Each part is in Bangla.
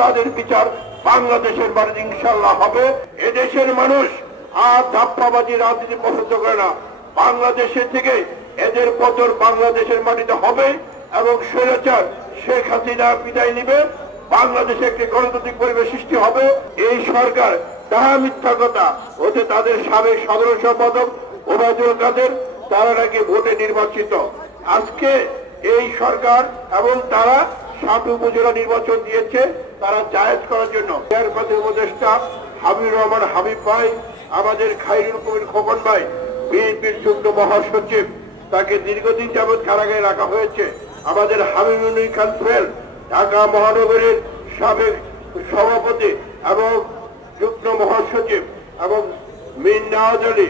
তাদের বিচার বাংলাদেশের বাড়িতে ইনশাআল্লাহ হবে। এদেশের মানুষ আর ধাপ্পাবাজি রাজনীতি পছন্দ করে না। বাংলাদেশে থেকে এদের পতন বাংলাদেশের মাটিতে হবে এবং স্বৈরাচার শেখ হাসিনা বিদায় নিবে। বাংলাদেশে একটি গণতান্ত্রিক পরিবেশ সৃষ্টি হবে। এই সরকার তাহা মিথ্যা কথা। ওতে তাদের সাবেক সাধারণ সম্পাদক ওবায়দুল কাদের তারা নাকি ভোটে নির্বাচিত। আজকে এই সরকার এবং তারা 7 উপজেলা নির্বাচন দিয়েছে তারা জায়েজ করার জন্য। উপদেষ্টা হাবিবুর রহমান হাবিব ভাই, আমাদের খায়রুল কবির খোকন ভাই, বিএনপির যুগ্ম মহাসচিব, তাকে দীর্ঘদিন যাবৎ কারাগারে রাখা হয়েছে। আমাদের হাবিবুল খান সোহেল, ঢাকা মহানগরের সাবেক সভাপতি এবং যুগ্ম মহাসচিব, এবং মীর নওয়াজ আলী,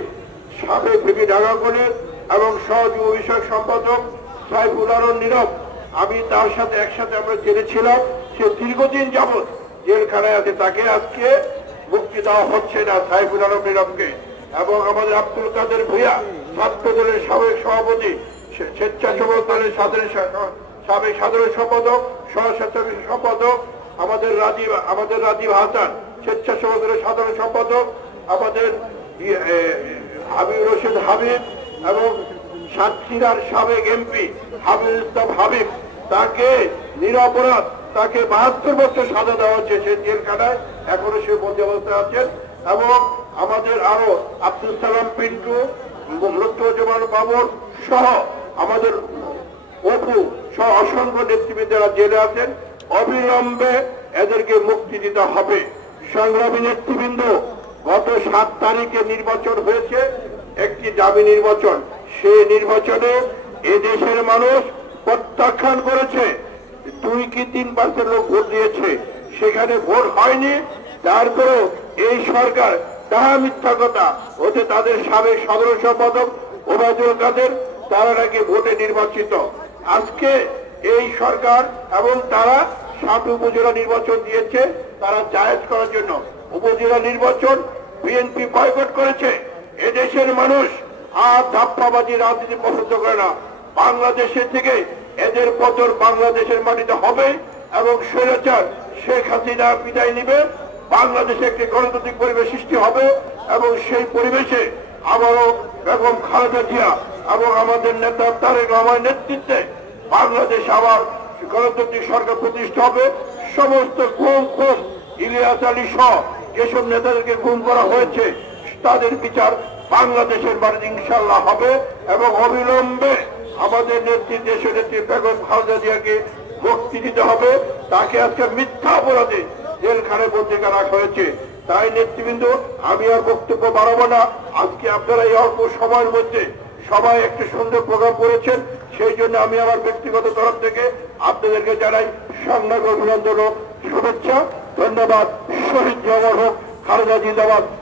সাবেক ভিপি ঢাকা কলেজ এবং সহযোগী বিষয়ক সম্পাদক সাইফুল আলম নীরব, আমি তার সাথে একসাথে আমরা জেলে ছিলাম। সে দীর্ঘদিন যাবৎ জেলখানায় আছে, তাকে আজকে মুক্তি দেওয়া হচ্ছে না সাইফুল আলম নীরবকে। এবং আমাদের আব্দুল কাদের ভূঁইয়া, ছাত্র দলের সাবেক সভাপতি, স্বেচ্ছাসেবক দলের সাবেক সাধারণ সম্পাদক, সহস্বেচ্ছাসেবক সম্পাদক, আমাদের রাজীব হাসান, স্বেচ্ছাসেবক দলের সাধারণ সম্পাদক, আমাদের হাবিব রশিদ হাবিব এবং সাতক্ষীরার সাবেক এমপি হাবিবুল ইসলাম হাবিব, তাকে নিরপরাধ, তাকে 72 বছর সাজা দেওয়া হচ্ছে। সে জেলখানায় এখনো সে বন্দী অবস্থায় আছেন। এবং আমাদের আরো আব্দুল সালাম পিন্টু, লুৎফুজ্জামান বাবর সহ আমাদের অপু সহ অসংখ্য নেতৃবৃন্দরা জেলে আছেন। অবিলম্বে এদেরকে মুক্তি দিতে হবে। সংগ্রামী নেতৃবৃন্দ, গত 7 তারিখে নির্বাচন হয়েছে, একটি দাবি নির্বাচন। সেই নির্বাচনে এদেশের মানুষ প্রত্যাখ্যান করেছে। 2 কি 3% লোক ভোট দিয়েছে, সেখানে ভোট হয়নি। তারপরেও এই সরকার তাহা মিথ্যা কথা। ওতে তাদের সাবেক সাধারণ সম্পাদক ওবায়দুল কাদের তারা নাকি ভোটে নির্বাচিত। আজকে এই সরকার এবং তারা 7 উপজেলা নির্বাচন দিয়েছে তারা জায়েজ করার জন্য। উপজেলা নির্বাচন বিএনপি বয়কট করেছে। এদেশের মানুষ আর ধাপ্পাবাজি রাজনীতি পছন্দ করে না। বাংলাদেশে থেকে এদের পতন বাংলাদেশের মাটিতে হবে এবং স্বৈরাচার শেখ হাসিনা বিদায় নিবে। বাংলাদেশে একটি গণতান্ত্রিক পরিবেশ সৃষ্টি হবে এবং সেই পরিবেশে আবারও বেগম খালেদা জিয়া এবং আমাদের নেতা তারেক রহমানের নেতৃত্বে বাংলাদেশ আবার গণতান্ত্রিক সরকার প্রতিষ্ঠা হবে। সমস্ত খুন ইলিয়াস আলী সহ যেসব নেতাদেরকে গুম করা হয়েছে তাদের বিচার বাংলাদেশের বাড়িতে ইনশাআল্লাহ হবে। এবং অবিলম্বে আমাদের দেশের নেত্রী বেগম খালেদা জিয়াকে মুক্তি দিতে হবে। তাকে আজকে মিথ্যা অপরাধে জেলখানায় বন্দী করা হয়েছে। তাই নেতৃবৃন্দ, আমি আর বক্তব্য বাড়াবো না। আজকে আপনারা এই অল্প সময়ের মধ্যে সবাই একটি সুন্দর প্রোগ্রাম করেছেন, সেই জন্য আমি আমার ব্যক্তিগত তরফ থেকে আপনাদেরকে জানাই সংগ্রামী অভিনন্দন ও শুভেচ্ছা। ধন্যবাদ। শহীদ জওয়ান হোক, খালেদা জিন্দাবাদ।